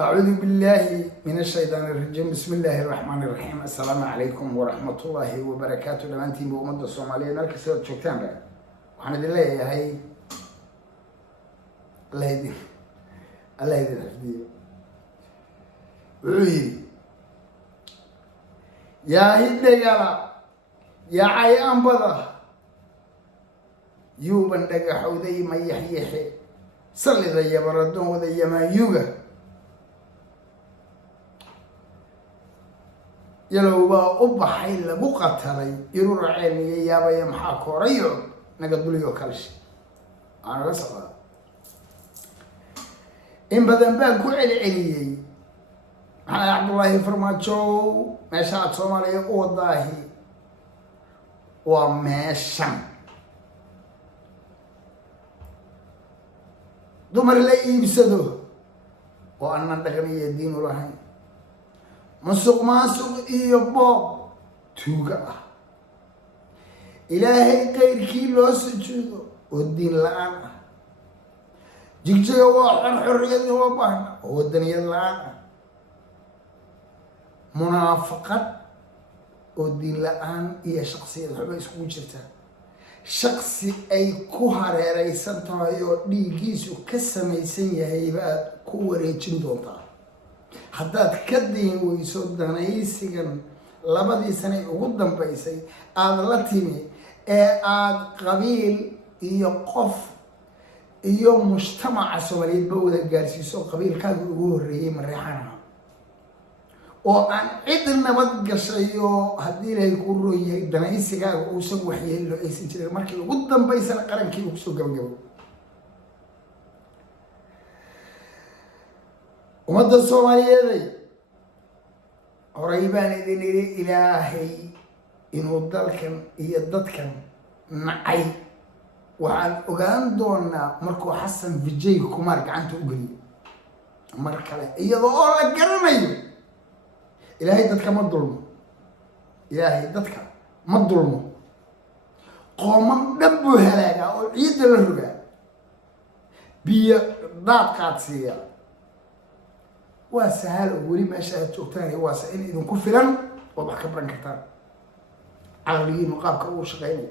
أعوذ بالله من الشيطان الرجيم. بسم الله الرحمن الرحيم. السلام عليكم ورحمة الله وبركاته. دمانتين بأمد الصومالية نالك سوى تشوكتان بقى وحنا دلله هاي الله يدين الحفظية وعيد يا هدى يا عيان بضا يوبا دقا حوذي ما يحيحي صلي ذي بردون وذي ما يوغا يلوبا أبحي لغو قتلي يرور عيني يابا يمحاكو ريو نقدوليو كالشي أنا رسالة إن بدن باكو علي أنا عبد الله فرماتشو ماشاء صومالي قوضاهي وماشان دمر لي يبسدو وأنا ندقني الدين ورحين مسوق إيو بوب توقع إلهي غير كيلو سجودو والدين لآن جيجي واحد حرية وبان والدنيا لآن منافقة والدين لآن هي شخصية الحبا يسكو جرتا شخصي أي كوهر رئيسان تايو ديجيسو كسميسين يهيبات كوريجين دونتا haddaad ka dayn weyso danaysigan labadii sane ugu dambaysay aad la timi ee aad qabiil iyo qof iyo mujtamaca Soomaaliyeed wada gaarsiiso qabiilkaaga ugu horeeyay Mareexana oo aan cid nabad gashayo hadii ay ku rooyay danaysigaaga uu soo waxyeelo aysan jirin markii ugu dambaysay qarankii uu soo gabagabo ومدى الصومالية قريبان إذن إلهي إنو الدالكن يددكن نعي وعن أغان دونا مركو حسن في جاي كمارك عنتو أغلي مركلا إيضا أولا قرمي إلهي ددك ما الظلم إلهي ددك ما الظلم قوما نبو هلاقا وعيد الرقا بيا داد قادسية وسهل ولي ما شاء توتاني واسعين إذن كفرا وضح كبرا كتان عقليين وقابك أول شغيني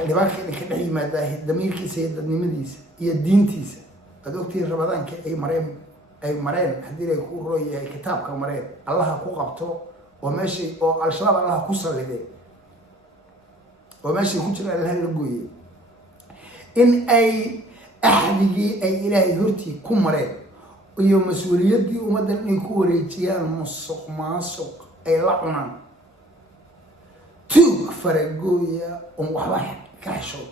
اللي باكي اللي كده هي ماداه الدمير كي سيد النمديس هي الدين تيس أدوكتي رمضان كي أي مرين حدي لي يكون رؤية كتاب كمرين الله كو قبطه وماشي أو الشباب الله كوصل لديه وماشي كتير على هاللقوية إن أي أحدي أي إلهي هرتي كمرين iyo mas'uuliyadii ummadan ay ku wareejiyaan musuq ay la cunaan tuug faragooya oo waxba ka xisho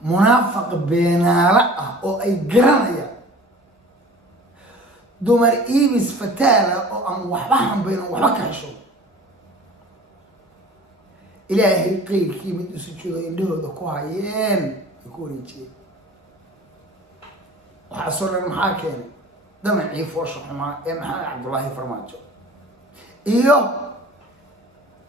munaafiq beenaala ah oo ay garanayaan dumar iibis fataala oo aan waxba hanbayno waxba ka xisho ilaahay qeylkii mid isu jooga indhahooda ku hayeen ay ku wareejiyeen وحصلنا المحاكم دمعي فوش حما محمد عبد الله فرماجو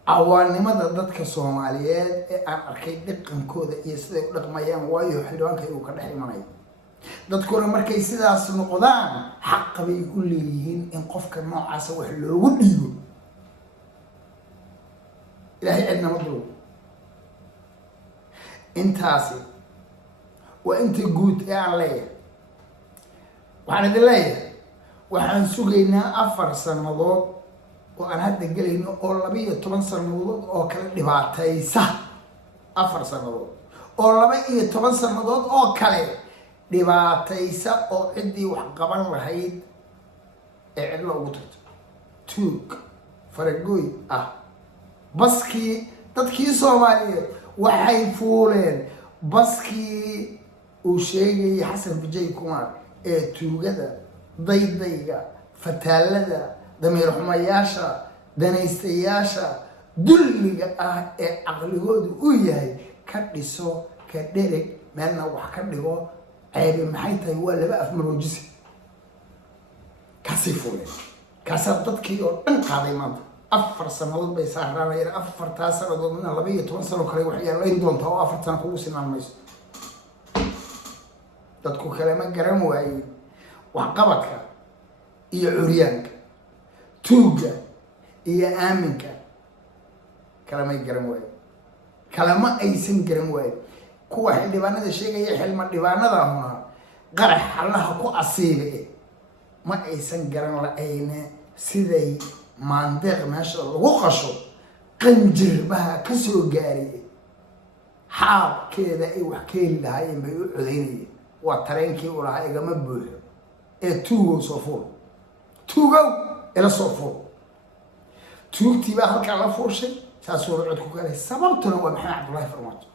عواني مدى ضدك الصوماليات أن أركي دقن كودا يسيدي دقميان وايو حلوانك يوكا دحي مناي ضدكونا مركي سيدا سنقضان حق بيقول ليهين إن قفك النوع سوى حلو وديو إلهي عدنا مضروب انتاسي وانت قوت علي waxaan idin leeyahay waxaan sugaynaa 4 sanadood oo aan hadda galayno oo 12 sanadood oo kala dhibaataysa 4 sanadood oo 12 sanadood oo kale dhibaataysa oo cidii wax qaban lahayd ee cid loogu tagto tuug faragooy ah baskii dadkii Soomaaliyeed waxay fuuleen baskii uu sheegay Xasan Bijay Kumar ee tuugada daydayga fataalada dameer xumayaasha danaystayaasha dulliga ah ee aqligoodu u yahay ka dhiso ka dhereg meelna wax ka dhigo ceebi maxay tahay waa laba af maroojisi kasi fuule kasa dadkii oo dhan qaaday maanta 4 sanadood bay saarnaayeen 4 sanadood min 12 sano kale wax yeelayn doonta oo 4 sano kugu sinaan mayso dadku kale ma garan waayeen waxqabadka iyo curyaanka, tuugga iyo aaminka kalamay garan waayo, kalama aysan garan waayo. kuwa xildhibaanada sheegaya xilma dhibaanadahuna qarax allaha ku asiibe ma aysan garan la-ayne siday maandeeq meesha lagu qasho qanjirbaha ka soo gaariye xaabkeeda ay wax ka heli lahaayeen bay u codaynayeen. waa tareenkii u lahaa igama buuxo ee tuugow soo fuul, tuugow ila soo fuul. tuugtii baa halkaa la fuushay, saasuu cod ku galay. sababtuna waa maxamed cabdullaahi farmaajo.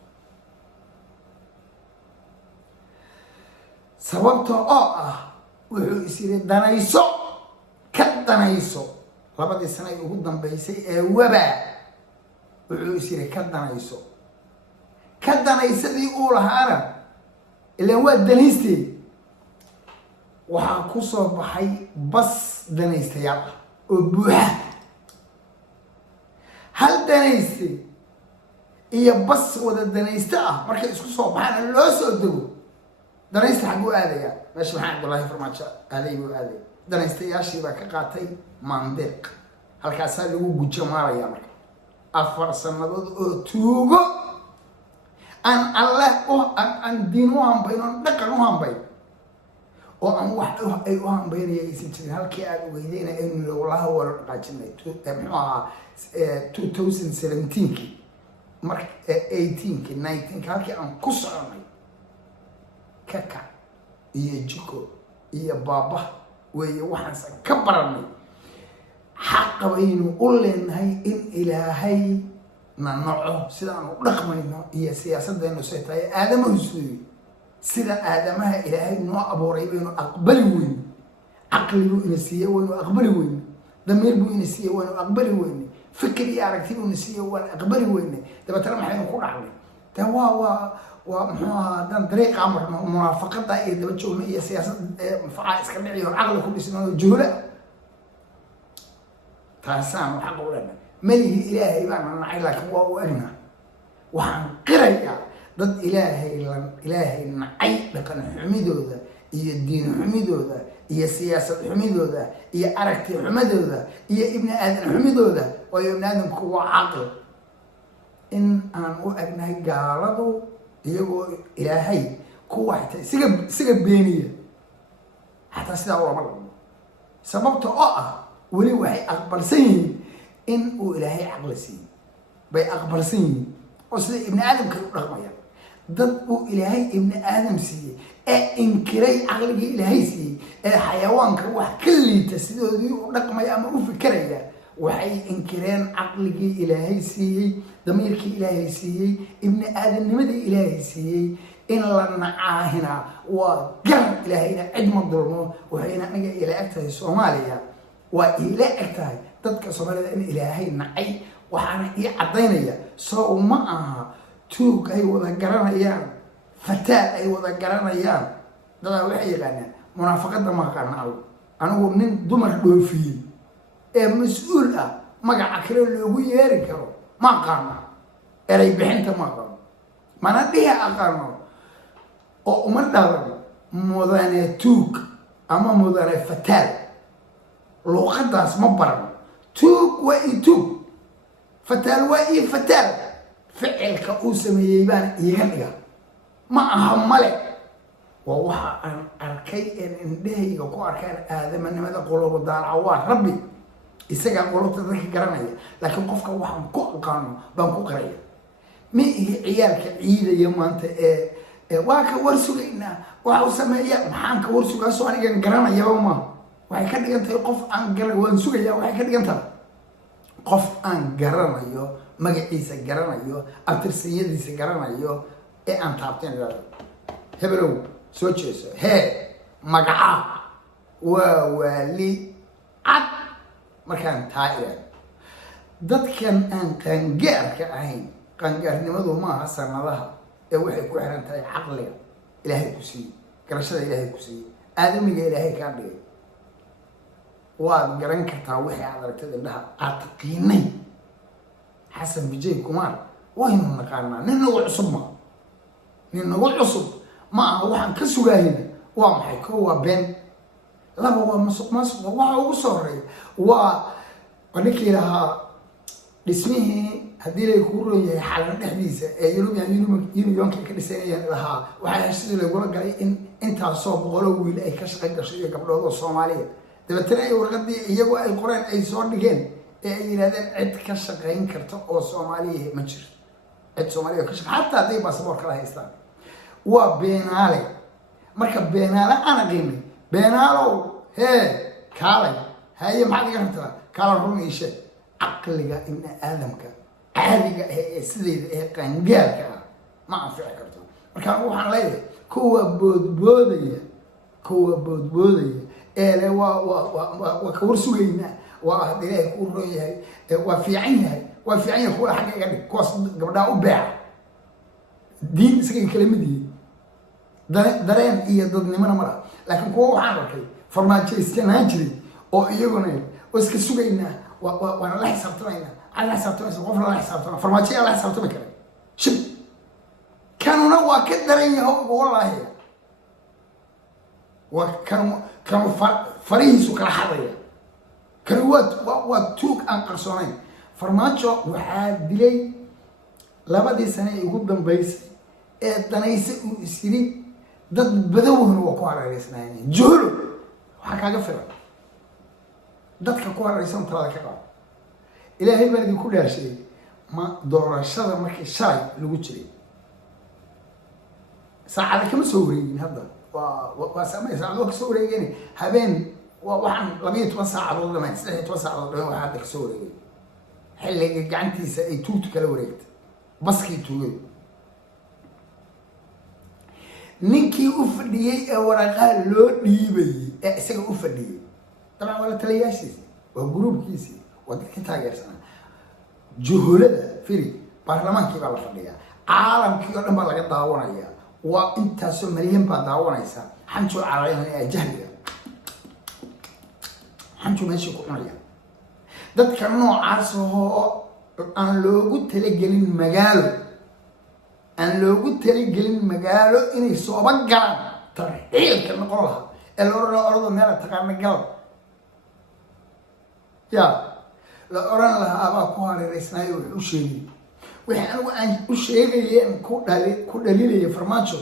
sababta oo ah wuxuu is yiri danayso, ka danayso. 2 sano ay ugu dambeysay ee wabaa wuxuu is yiri ka danayso, ka danaysadii uu lahaana ilaan waa danaystay. waxaa ku soo baxay bas danaystayaal ah oo buuxa. hal danaystay iyo bas wada danaysta ah markay isku soo baxaan loo soo dego, danaysta xaguu aadaya? meesha maxamed cabdullaahi farmaajo aaday buu aaday. danaystayaashii baa ka qaatay maandeeq, halkaasaa lagu gujo maaraya. marka 4 sannadood oo tuugo aan alle aan diin u hambayn, oon dhaqan u hambayn, oo aan wax ay u hambaynaya aysan jirin. halkii aad ogeydayna aynu wallahi waa la dhaqaajinay. muxuu ahaa 2017 marka 18 19 halkii aan ku soconay kaka iyo jiko iyo baaba weeye waxaansan ka baranay. xaqa baynu u leenahay in ilaahay na noco sidaan u dhaqmayno iyo siyaasadaynu say tahay. aadamahu suuyi sida aadamaha ilaahay noo abuuray baynu aqbali weyne. caqli buu ina siiyey waynu aqbali weyne, damiir buu ina siiyey waynu aqbali weyne, fikir iyo aragti buu ina siiyey waan aqbali weyne. dabeetana maxaynu ku dhacnay? de waa muxuu ahaa haddaan dariiqa munaafaqada iyo daba joogna iyo siyaasad facaa iska dhiciyo caqli ku dhisnoo juhla, taasaan xaqa u leenahay. malihi ilaahay baana nacay, laakiin waa u egna. waxaan qirayaa dad ilaahay nacay dhaqan xumidooda iyo diin xumidooda iyo siyaasad xumidooda iyo aragti xumadooda iyo ibni aadan xumidooda. waayo ibni aadamku waa caqli. in aan u egnahay gaaladu iyagoo ilaahay ku waxtay siga beeniya, xataa sidaa lama labo. sababta oo ah weli waxay aqbalsan yihiin in uu ilaahay caqli siiyey, bay aqbalsan yihiin oo sida ibni aadamkay u dhaqmayaan. dad uu ilaahay ibni aadam siiyey ee inkiray caqligii ilaahay siiyey ee xayawaanka wax ka liita sidoodii u dhaqmaya ama u fikiraya, waxay inkireen caqligii ilaahay siiyey, damiirkii ilaahay siiyey, ibni aadamnimadii ilaahay siiyey. in la nacaahina waa garan ilaahayna cid ma dulmo. waxayna aniga ila eg tahay Soomaaliya, waa ila eg tahay dadka Soomaalida in ilaahay nacay. waxaana ii caddaynaya soo ma aha tuug ay wada garanayaan, fataal ay wada garanayaan. dadaa waxay yaqaanaan munaafaqada ma aqaana. anigu nin dumar dhoofiyey ee mas-uul ah magaca kale loogu yeeri karo ma aqaana. eray bixinta ma aqaano, mana dhihi aqaano. oo uma dhalan mudane tuug ama mudane fataal. luuqadaas ma baran. tuug waa ii tuug, fataal waa ii fataal. ficilka uu sameeyey baan iiga dhiga, ma aha male. waa waxa aan arkay een indhahayga ku arkaan aadamanimada quluubu daalaca. waa rabbi isagaa qulubta dadka garanaya, laakiin qofka waxaan ku aqaano baan ku qaraya. ma ihi ciyaalka ciidaya maanta waa ka war sugaynaa waxa uu sameeya. maxaan ka war sugaasoo anigan garanayaba ma waxay ka dhigan tahay qof aan garan waan sugayaa. waxay ka dhigan tahay qof aan garanayo, magaciisa garanayo, abtirsanyadiisa garanayo ee aan taabteen ilaa hebelow soo jeeso hee magaca waa waali cad. markaan taa iraado dadkan aan qaangaarka ahayn, qaangaarnimadu maaha sanadaha ee waxay ku xiran tahay caqliga ilaahay ku siiyey, garashada ilaahay ku siiyey, aadamiga ilaahay kaa dhigay. waad garan kartaa wixii aad aragtay indhaha aad taqiinay. xasan bijay kumaar waynu naqaanaa. nin nagu cusub ma nin nagu cusub ma aha. waxaan ka sugaahayna waa maxay? ko waa been laba waa musuq maasuqa waxa ugu soo horeeya waa ninkii lahaa dhismihii haddii lay kuu roon yahay xalan dhexdiisa ee European Unionka ka dhisanayeen lahaa waxaa sidii lagula galay in intaasoo boqolo wiil ay ka shaqayn gasho iyo gabdhood oo Soomaaliyeed dabeetana ay warqadii iyagoo ay qoreen ay soo dhigeen ee ay yiraahdeen cid ka shaqayn karta oo Soomaaliyeed ma jirto cid Soomaaliyeed ka shaqayn xataa haddii baasaboor kala haystaan waa beenaale marka beenaale aan qiimay beenaalow kaalay haye maxaad iga rabtaa kaala run ii sheeg caqliga in aadamka caadiga ee sideeda ee qangaarka ah ma anfici karto marka waxaan leeyahay kuwa boodboodaya ee waa ka warsugayna waa ilaahay ku roon yahay waa fiican yahay kuwa xagga iga dhig kuwaas gabdhaha u beeca diin isaga kalamadii dareen iyo dadnimona ma laha laakiin kuwa waxaan arkay farmaajoyskanaan jiray oo iyaguna oo iska sugaynaa waana la xisaabtamaynaa على حساب تمسك قفل على حساب تمسك فرماتي على حساب تمسك شب كانوا نوع كدرين هو والله هي وكانوا فريس وكلا حرية كانوا واتوك عن قرصونين فرماتشو وحاد دلي لبدي سنة يقدم بيس الدنيس يسيري ضد بدوهن وقوار عليسنا يعني جهلوا وحكا قفل ضد كقوار عليسنا ترى كقوار إلهي بلدي كل شيء ما دور الشر ما كشاي لوجري ساعة كم سوريين هذا وسامي ساعة لوك سوري يعني هبين وحن لبيت وساعة والله ما يستحي وساعة والله وحدك سوري حلي قعنتي سأي توت كالوريت بس كي توت نيكي أفدي ورقة لو ديبي سيجي أفدي طبعا ولا تلياشي وجروب كيسي ودك تاجرسنا جهولة فيري برلمان كي بالله فديا عالم كي يوم بالله قد داونايا وانت سمريهم بداونايسا حنشو علينا جهلية حنشو ماشي كونايا دت كانوا عارسه أن لو قلت لجلين مجاله إني صوبك جرام ترحيل كنا نقولها الأرض مالا تكامل جل يا لا أرى لها أبا كواري رئيسناي وشيني وحنا وشيني كل دليل يفرماتشو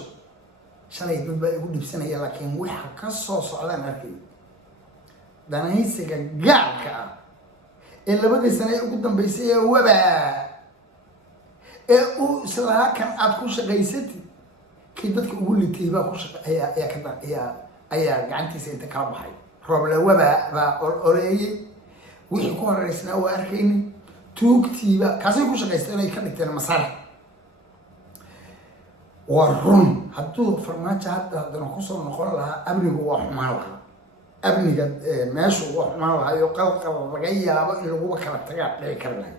شلي ببقى يقول بسنة لكن وحنا كصوص على نركي ده نهيسك جالك إلا بدي سنة قدام بيسيا وبا سلاها كان أدخل شقيستي كيدتك أقول لي تيبا كوش يا كذا يا قعنتي سينتكاب حي رب الوبا أولي وحي كون رئيسنا وأركيني توكتيبا كاسي كوش شقيستي أنا يكدكتين مسارح والرم هدو فرماتش حتى نخصر نقول لها أبني هو حمالها أبني قد ماشي هو حمالها يقلق الرقية أبني هو كاركترات لي كرنا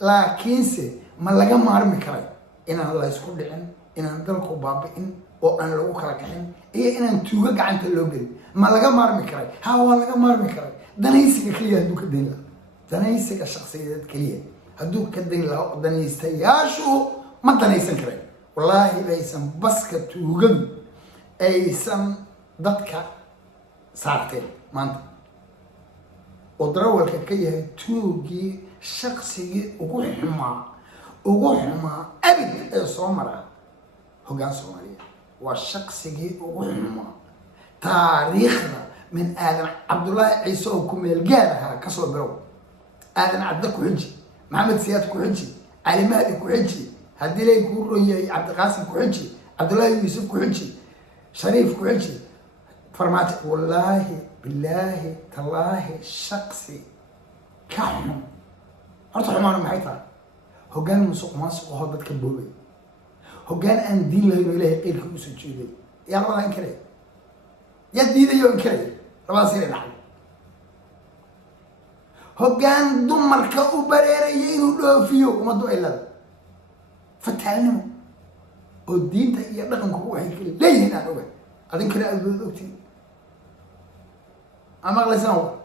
لكن سي ما لقى مارمي كراي إن الله يسكت لعن إن عندك بابين أو أن لو كركحين إيه إن توجع عن اللوجل ما لقى مارمي كراي هو لقى مارمي كراي ده نيسك كليه هدوك الدين لا ده نيسك الشخصية كليه هدوك الدين لا ده نيستياشو ما ده نيسك كراي والله بيسن بس كتوجل أيسن ضدك ساعتين ما أنت ودروا الكيكية توجي شخصي وقحما أبد الصومرة هو جان صومالية والشخصي وقحما تاريخنا من آدم عبد الله عيسى وكمل جالها كسر برو آدم عبدك وحجي محمد سياد كوحجي علي مهدي كوحجي هدي لي يقول عبد القاسم كوحجي عبد الله يوسف كوحجي شريف كوحجي فرمات والله بالله تالله شخصي كحم horta xumaanu maxay tahay hoggaan musuq maasuq oo dadka boobay hoggaan aan diin lahayn oo ilaahay qeyrka u soo jeeday yaa labada in kale yaa diidayo in kale labadaas inay dhacdo hoggaan dumarka u bareeraya inuu dhoofiyo ummaddu ay leedahay fataalnimo oo diinta iyo dhaqanku waxay kale leeyihiin aan ogahay adinkana aad baad ogtiin ama aqlaysana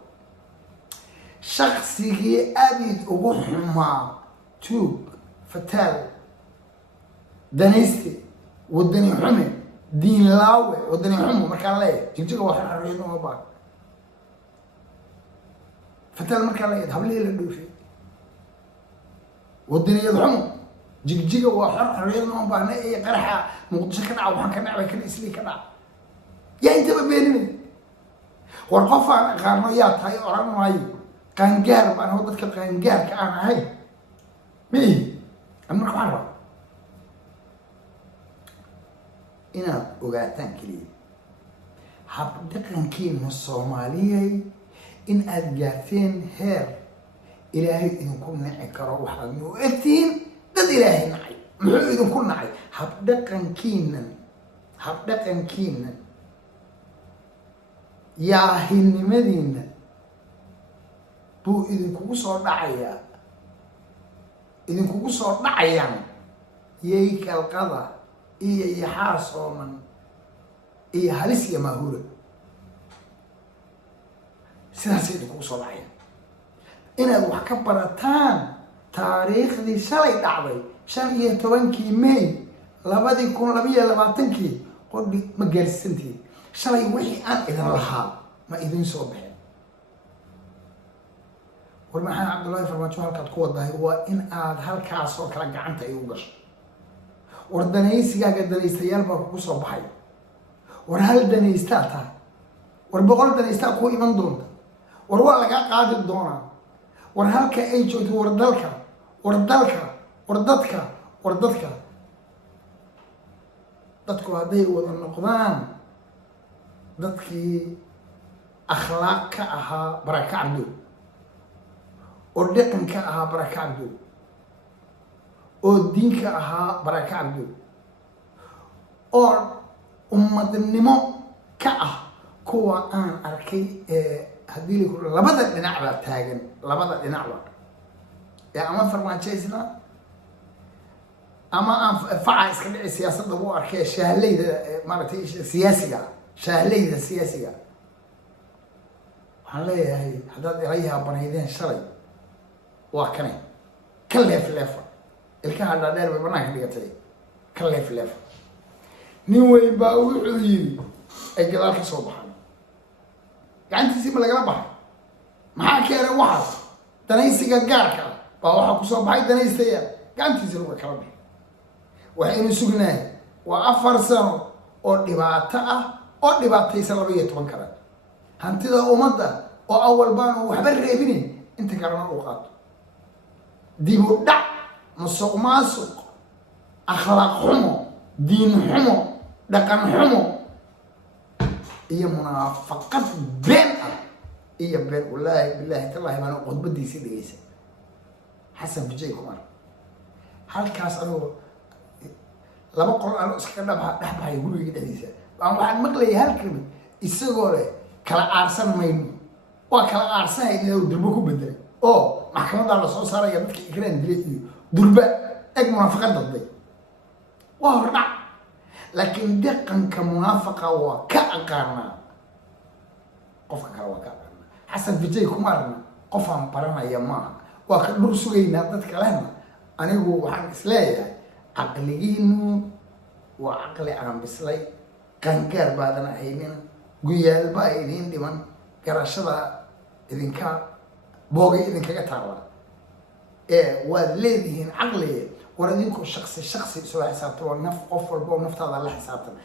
شخصي أبيت وحما توب فتال دنيستي ودني حمي دين لاوي ودني حمو ما كان ليه جيجي واحد حريين وما بعد fatal markaa la hablihii la dhoofiyey wadaniyad xumo jigjiga waa xorriyad noon baana iyo qaraxa muqdisho ka dhaca waxaan ka dhacbay kan islii ka dhaca yaa intaba beeninay war qof aan aqaano yaa tahay oran maayo qaangaar baan aho dadka qaangaarka aan ahay mihi an marka waxaan rabaa inaad ogaataan keliya habdhaqankiina soomaaliyey in aad gaarteen heer ilaahay idinku nici karo waxaad nu egtihiin dad ilaahay nacay muxuu idinku nacay habdhaqankiinan yaahinimadiina buu idinkugu soo dhacayaan yay kalqada iyo yaxaa sooman iyo halis iyo maahura sidaasay idinkugu soo dhacayaan inaad wax ka barataan taariikhdii shalay dhacday 15 May 2022 qodhi ma gaarsiintiin shalay wixii aan idin lahaa ma idin soo baxeen war maxaan Cabdullaahi Farmaajo halkaad ku wadahay waa in aad halkaas oo kala gacanta ay u gasho war danaysigaaga danaystayaal baa kugu soo baxay war hal danaystaa tahay war 100 danaystaa ku iman doonta war waa laga qaadi doonaa war halka ay joogto war dadka dadku hadday wada noqdaan dadkii akhlaaq ka ahaa Baraka Cabdo oo dhaqan ka ahaa Baraka Cabdo oo diin ka ahaa Baraka Cabdo oo ummadnimo ka ah kuwa aan arkay haddii labada dhinac baa taagan ama farmaajaysna ama aan faca iska dhici siyaasadda u arkay shahalayda maaragtay siyaasiga waxaan leeyahay haddaad ilayaha banaydeen shalay waa kane ka leefleefa ilkaha dhaadheer bay banaanka dhigatay ka leefleefa nin weyn baa wuxuu yiri ay gadaal ka soo baxay gacantiisii ma lagala baxay maxaa keenay waxaas danaysiga gaarka baa waxaa kusoo baxay danaystaya gacantiisii laga kala baxay waxaynu sugnahay waa 4 sano oo dhibaato ah oo dhibaataysan 12 kale hantida ummadda oo awal baan waxba reebinin inta kalena uu qaato dib u dhac musuqmaasuq akhlaaq xumo diin xumo dhaqan xumo iyo munaafaqad been ah iyo been wallaahi billaahi tallaahi baan qodbadiisii dhigaysa xasan bijay kumar halkaas anuu laba qol aan iska dhaxbahay guriga dhexdiisa waxaan maqlayay hal kelmad isagoo leh kala aarsan mayno waa kala aarsanay inuu durba ku bedelay oo maxkamadda la soo saaraya dadka ikraan dilay iyo durba eg munaafaqad dadbay waa hordhac laakiin dhaqanka munaafaqa waa ka aqaanaa qofka kale waa ka aqaanaa xasan bijay kumarna qof aan baranaya maaha waa ka dhur sugaynaa dadka lehna anigu waxaan isleeyahay caqligiinu waa caqli aan bislay qangaar baadan ahaynina guyaal baa idiin dhiman garashada idinka boogay idinkaga taala waad leedihiin caqliga war idinku shakhsi soo xisaabto waa naf qof walba oo naftaada la xisaabtan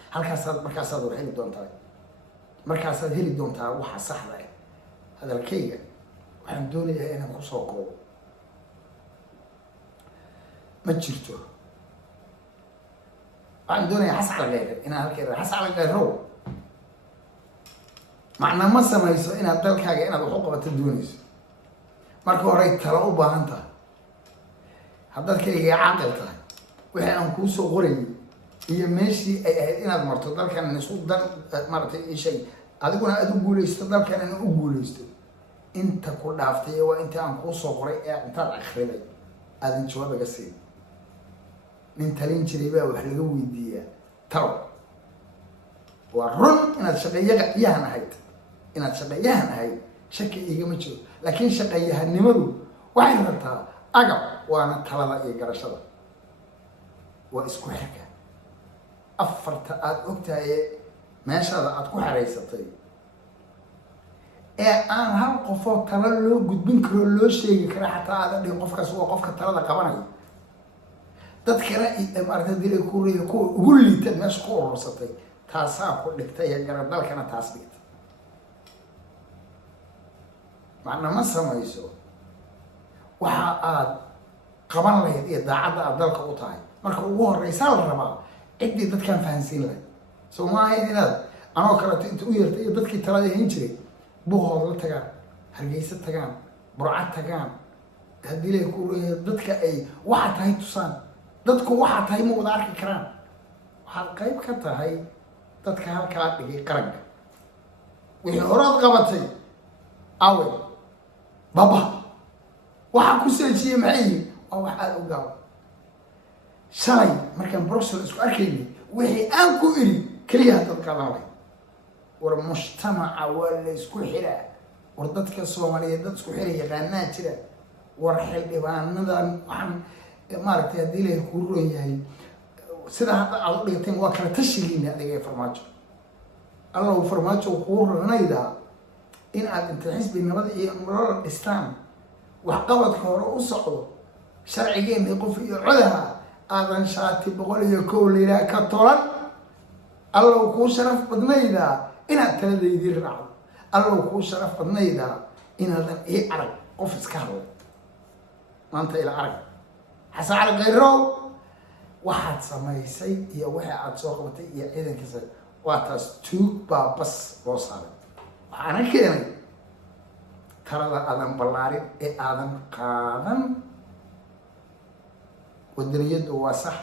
markaasaad heli doontaa waxa saxda ah hadalkayga waxaan doonayaa inaan ku soo koobo ma jirto waxaan doonayaa xascalagayga inaan halkeeda xascalagayrow macna ma samayso inaad dalkaaga inaad wax u qabato doonayso marka hore talo u baahan tahay haddaad keligaa caaqil tahay wixii aan kuu soo qorayay iyo meeshii ay ahayd inaad marto dalkan isku dan maaragtay ii sheeg adiguna aad u guulaysto dalkan in u guulaysto inta ku dhaaftay waa inta aan kuu soo qoray ee intaad akhriday aadan jawaab iga siin nin talin jiray baa wax laga weydiiyaa talo waa run inaad shaqeeyahan ahayd shaki igama jiro laakiin shaqeeyahanimadu waxay rabtaa agab waana talada iyo garashada waa isku xirka afarta aad ogtahay meeshaada aad ku xareysatay aan hal qofoo tala loo gudbin karo loo sheegi kara xataa aadan dhihin qofkaas waa qofka talada qabanaya. dad kale maaragtay dil ay ku reeyo kuwa ugu liita meesha ku urursatay taasaa ku dhigtay ee garadalkana taas dhigtay. macna ma samayso waxa aad qaban lahayd iyo daacadda aad dalka u tahay marka ugu horeysaa la rabaa ciddii dadkaan fahansiin lahayd. soo ma ahayn inaad anoo kaleeto inta u yeertay iyo dadkii talada hayn jiray buuhood la tagaan, hargeysa tagaan, burcad tagaan, haddii lay ku reeyo dadka ay waxa tahay tusaan. dadku waxaa tahay ma wada arki karaan. waxaad qayb ka tahay dadka halkaa dhigay qaranka. wixii horaad qabatay awe baba waxaa ku seejiyey maxay yihiin waa wax aada u gaaban. shalay markaan brussel isku arkaynay wixii aan ku iri keliya dad qaadan lahay. war mujtamaca waa la isku xiraa. war dadka soomaaliyeed dad isku xira yaqaanaa jira. war xildhibaanadan waxaan maaragtay haddii ilaahay kuu roon yahay sida hadda aad u dhigateen waa kala tashigiina adiga ee farmaajo. allow farmaajo kuu ranaydaa in aad inta xisbi nabada iyo nolola dhistaan waxqabadka hore u socdo sharcigeena qof iyo codaha aadan shaati 101 liraa ka tolan. allow kuu sharaf badnaydaa inaad taladaydii raacdo. allow kuu sharaf badnaydaa inaadan ii arag qof iska hadlay maanta ila arag. xasan cali khayrow waxaad samaysay iyo wixii aad soo qabatay iyo ciidankiisa waa taas tuug baa bas loo saaray. waxaana keenay talada aadan ballaarin ee aadan qaadan. wadaniyadu waa sax,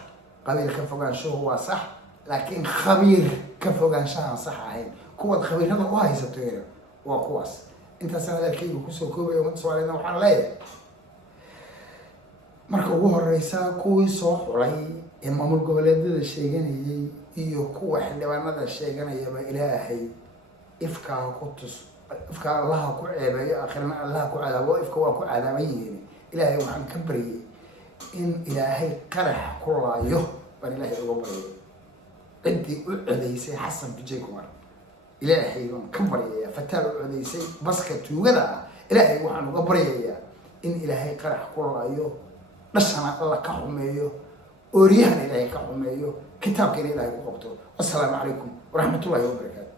qabiil ka fogaanshahu waa sax, laakiin khabiir ka fogaanshahaan sax ahayn. kuwaad khabiirada u haysato waa kuwaas. intaasaan hadalkayga kusoo koobaya ummadda soomaaliyedna waxaan leeyahay marka ugu horeysa kuwii soo xulay ee maamul goboleedyada sheeganayay iyo kuwa xildhibaanada sheeganayaba ilaahay ifkaa ku tus, ifkaa allaha ku ceebeeyo, aakhirana allaha ku cadaabo. ifka waa ku cadaaban yihiin. ilaahay waxaan ka baryay in ilaahay qarax ku laayo baan ilaahay uga baryay. ciddii u codeysay xasan bijay kumar ilaahay baan ka baryayaa. fataal u codeysay baska tuugada ah ilaahay waxaan uga baryayaa in ilaahay qarax ku laayo, dhashana alla ka xumeeyo, ooriyahana ilaahay ka xumeeyo, kitaabkeena ilaahay ku qabto. assalaamu calaykum waraxmatullaahi wabarakaatu.